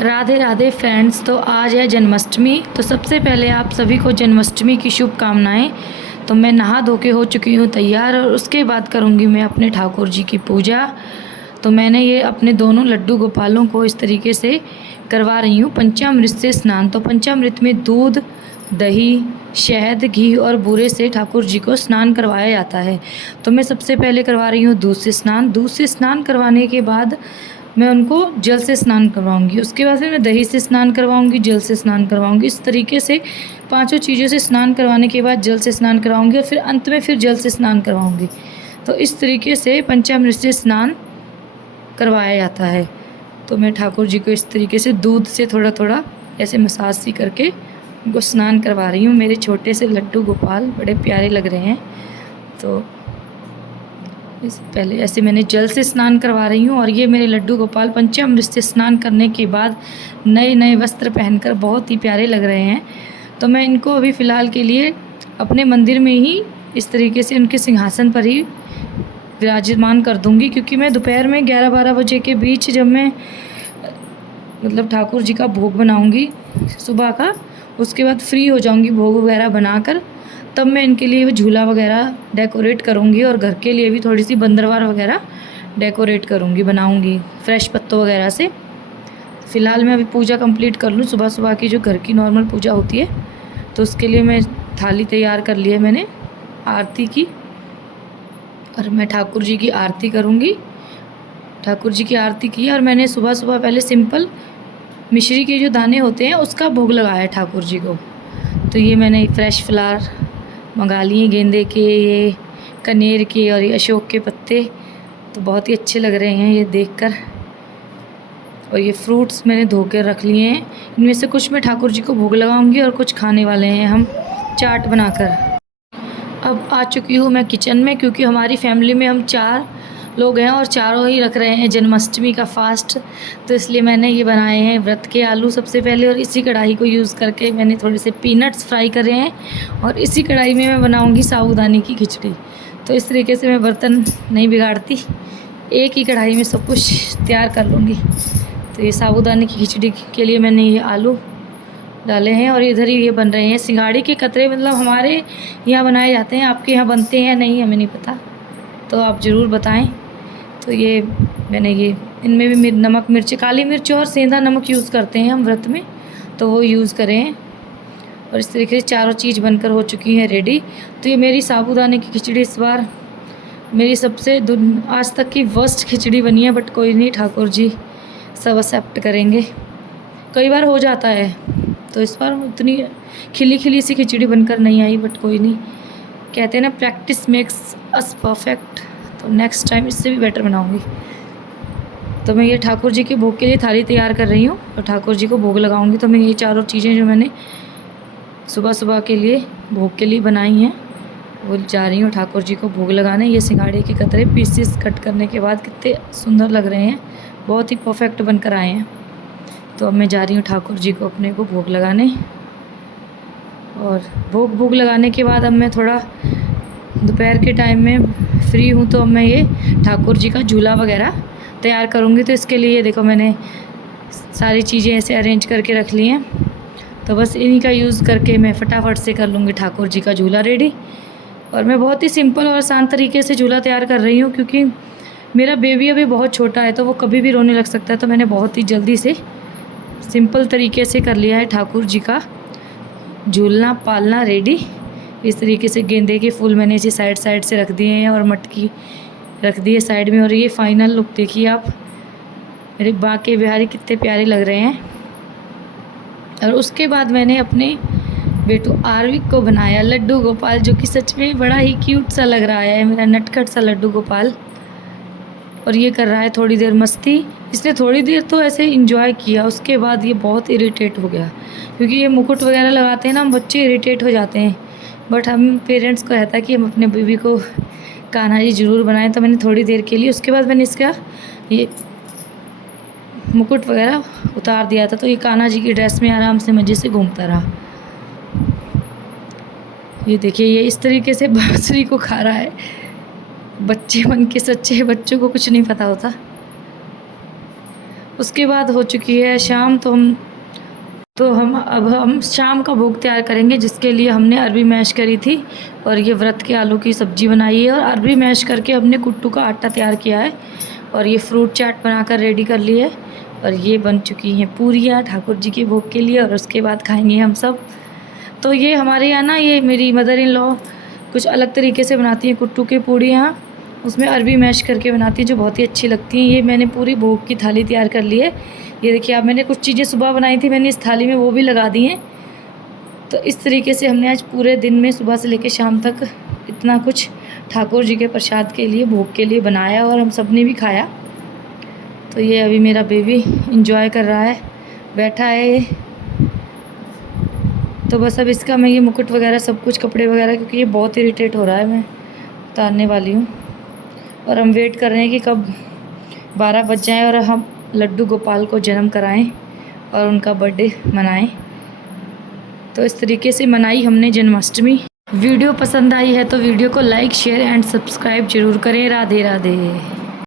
Radhe Radhe friends. तो आज है जन्माष्टमी। तो सबसे पहले आप सभी को जन्माष्टमी की शुभकामनाएं। तो मैं नहा धो के हो चुकी हूँ तैयार और उसके बाद करूँगी मैं अपने ठाकुर जी की पूजा। तो मैंने ये अपने दोनों लड्डू गोपालों को इस तरीके से करवा रही हूँ पंचामृत से स्नान। तो पंचामृत में दूध, दही, शहद, घी और बूरे से ठाकुर जी को स्नान करवाया जाता है। तो मैं सबसे पहले करवा रही हूँ दूध से स्नान। दूध से स्नान करवाने के बाद मैं उनको जल से स्नान करवाऊंगी। उसके बाद फिर मैं दही से स्नान करवाऊंगी, जल से स्नान करवाऊंगी। इस तरीके से पांचों चीज़ों से स्नान करवाने के बाद जल से स्नान करवाऊंगी और फिर अंत में फिर जल से स्नान करवाऊंगी। तो इस तरीके से पंचामृत से स्नान करवाया जाता है। तो मैं ठाकुर जी को इस तरीके से दूध से थोड़ा थोड़ा ऐसे मसाज सी करके उनको स्नान करवा रही हूँ। मेरे छोटे से लड्डू गोपाल बड़े प्यारे लग रहे हैं। तो इससे पहले ऐसे मैंने जल से स्नान करवा रही हूँ और ये मेरे लड्डू गोपाल पंचामृत से स्नान करने के बाद नए नए वस्त्र पहनकर बहुत ही प्यारे लग रहे हैं। तो मैं इनको अभी फ़िलहाल के लिए अपने मंदिर में ही इस तरीके से उनके सिंहासन पर ही विराजमान कर दूँगी, क्योंकि मैं दोपहर में 11-12 बजे के बीच जब मैं मतलब ठाकुर जी का भोग बनाऊँगी सुबह का, उसके बाद फ्री हो जाऊँगी भोग वगैरह बनाकर, तब मैं इनके लिए झूला वगैरह डेकोरेट करूँगी और घर के लिए भी थोड़ी सी बंदरवार वगैरह डेकोरेट करूँगी, बनाऊँगी फ्रेश पत्तों वगैरह से। फ़िलहाल मैं अभी पूजा कंप्लीट कर लूँ, सुबह सुबह की जो घर की नॉर्मल पूजा होती है। तो उसके लिए मैं थाली तैयार कर ली है मैंने आरती की, और मैं ठाकुर जी की आरती करूँगी। ठाकुर जी की आरती की और मैंने सुबह सुबह पहले सिंपल मिश्री के जो दाने होते हैं उसका भोग लगाया ठाकुर जी को। तो ये मैंने फ्रेश फ्लावर मंगा लिए, गेंदे के, ये कनेर के और ये अशोक के पत्ते। तो बहुत ही अच्छे लग रहे हैं ये देखकर। और ये फ्रूट्स मैंने धो कर रख लिए हैं। इनमें से कुछ मैं ठाकुर जी को भोग लगाऊंगी और कुछ खाने वाले हैं हम चाट बनाकर। अब आ चुकी हूँ मैं किचन में, क्योंकि हमारी फैमिली में हम 4 लोग हैं और चारों ही रख रहे हैं जन्माष्टमी का फास्ट। तो इसलिए मैंने ये बनाए हैं व्रत के आलू सबसे पहले, और इसी कढ़ाई को यूज़ करके मैंने थोड़े से पीनट्स फ्राई करे हैं और इसी कढ़ाई में मैं बनाऊंगी साबूदाने की खिचड़ी। तो इस तरीके से मैं बर्तन नहीं बिगाड़ती, एक ही कढ़ाई में सब कुछ तैयार कर लूँगी। तो ये साबूदाने की खिचड़ी के लिए मैंने ये आलू डाले हैं और इधर ही ये बन रहे हैं सिंघाड़े के कतरे। मतलब हमारे यहाँ बनाए जाते हैं, आपके यहाँ बनते हैं नहीं हमें नहीं पता, तो आप ज़रूर बताएं। तो ये मैंने ये इनमें भी नमक, मिर्च, काली मिर्च और सेंधा नमक यूज़ करते हैं हम व्रत में, तो वो यूज़ करें। और इस तरीके से चारों चीज़ बनकर हो चुकी हैं रेडी। तो ये मेरी साबूदाने की खिचड़ी इस बार मेरी सबसे आज तक की वर्स्ट खिचड़ी बनी है, बट कोई नहीं, ठाकुर जी सब एक्सेप्ट करेंगे। कई बार हो जाता है, तो इस बार उतनी खिली खिली सी खिचड़ी बनकर नहीं आई, बट कोई नहीं, कहते हैं ना प्रैक्टिस मेक्स अस परफेक्ट। तो नेक्स्ट टाइम इससे भी बेटर बनाऊंगी। तो मैं ये ठाकुर जी के भोग के लिए थाली तैयार कर रही हूँ और ठाकुर जी को भोग लगाऊंगी। तो मैं ये चारों चीज़ें जो मैंने सुबह सुबह के लिए भोग के लिए बनाई हैं वो जा रही हूँ ठाकुर जी को भोग लगाने। ये सिंघाड़े के कतरे पीसेस कट करने के बाद कितने सुंदर लग रहे हैं, बहुत ही परफेक्ट बनकर आए हैं। तो अब मैं जा रही हूँ ठाकुर जी को अपने को भोग लगाने। और भोग लगाने के बाद अब मैं थोड़ा दोपहर के टाइम में फ्री हूँ, तो अब मैं ये ठाकुर जी का झूला वगैरह तैयार करूँगी। तो इसके लिए देखो मैंने सारी चीज़ें ऐसे अरेंज करके रख ली हैं। तो बस इन्हीं का यूज़ करके मैं फटाफट से कर लूँगी ठाकुर जी का झूला रेडी। और मैं बहुत ही सिंपल और आसान तरीके से झूला तैयार कर रही हूँ, क्योंकि मेरा बेबी अभी बहुत छोटा है, तो वो कभी भी रोने लग सकता है। तो मैंने बहुत ही जल्दी से सिंपल तरीके से कर लिया है ठाकुर जी का झूलना पालना रेडी। इस तरीके से गेंदे के फूल मैंने इसे साइड साइड से रख दिए हैं और मटकी रख दी है साइड में। और ये फाइनल लुक देखिए आप, मेरे बाके बिहारी कितने प्यारे लग रहे हैं। और उसके बाद मैंने अपने बेटू आरविक को बनाया लड्डू गोपाल, जो कि सच में बड़ा ही क्यूट सा लग रहा है, मेरा नटखट सा लड्डू गोपाल। और ये कर रहा है थोड़ी देर मस्ती। इसने थोड़ी देर तो ऐसे इंजॉय किया, उसके बाद ये बहुत इरिटेट हो गया, क्योंकि ये मुकुट वगैरह लगाते हैं ना, हम बच्चे इरिटेट हो जाते हैं। बट हम पेरेंट्स को रहता है कि हम अपने बेबी को कान्हा जी ज़रूर बनाएं। तो मैंने थोड़ी देर के लिए, उसके बाद मैंने इसका ये मुकुट वगैरह उतार दिया था। तो ये कान्हा जी की ड्रेस में आराम से मज़े से घूमता रहा। ये देखिए ये इस तरीके से बांसुरी को खा रहा है। बच्चे मन के सच्चे बच्चों को कुछ नहीं पता होता। उसके बाद हो चुकी है शाम, तो हम शाम का भोग तैयार करेंगे, जिसके लिए हमने अरबी मैश करी थी और ये व्रत के आलू की सब्ज़ी बनाई है। और अरबी मैश करके हमने कुट्टू का आटा तैयार किया है और ये फ्रूट चाट बनाकर रेडी कर ली है। और ये बन चुकी हैं पूरियाँ ठाकुर जी के भोग के लिए, और उसके बाद खाएंगे हम सब। तो ये हमारे यहाँ ना, ये मेरी मदर इन लॉ कुछ अलग तरीके से बनाती हैं कुट्टू की पूड़ियाँ, उसमें अरबी मैश करके बनाती हैं, जो बहुत ही अच्छी लगती हैं। ये मैंने पूरी भोग की थाली तैयार कर ली है। ये देखिए, आप मैंने कुछ चीज़ें सुबह बनाई थी, मैंने इस थाली में वो भी लगा दी हैं। तो इस तरीके से हमने आज पूरे दिन में सुबह से लेकर शाम तक इतना कुछ ठाकुर जी के प्रसाद के लिए, भोग के लिए बनाया, और हम सब ने भी खाया। तो ये अभी मेरा बेबी इंजॉय कर रहा है, बैठा है ये। तो बस अब इसका मैं ये मुकुट वगैरह सब कुछ, कपड़े वगैरह, क्योंकि ये बहुत इरिटेट हो रहा है, मैं उतारने वाली हूँ। और हम वेट कर रहे हैं कि कब 12 बज जाएँ और हम लड्डू गोपाल को जन्म कराएं और उनका बर्थडे मनाएं। तो इस तरीके से मनाई हमने जन्माष्टमी। वीडियो पसंद आई है तो वीडियो को लाइक, शेयर एंड सब्सक्राइब ज़रूर करें। राधे राधे।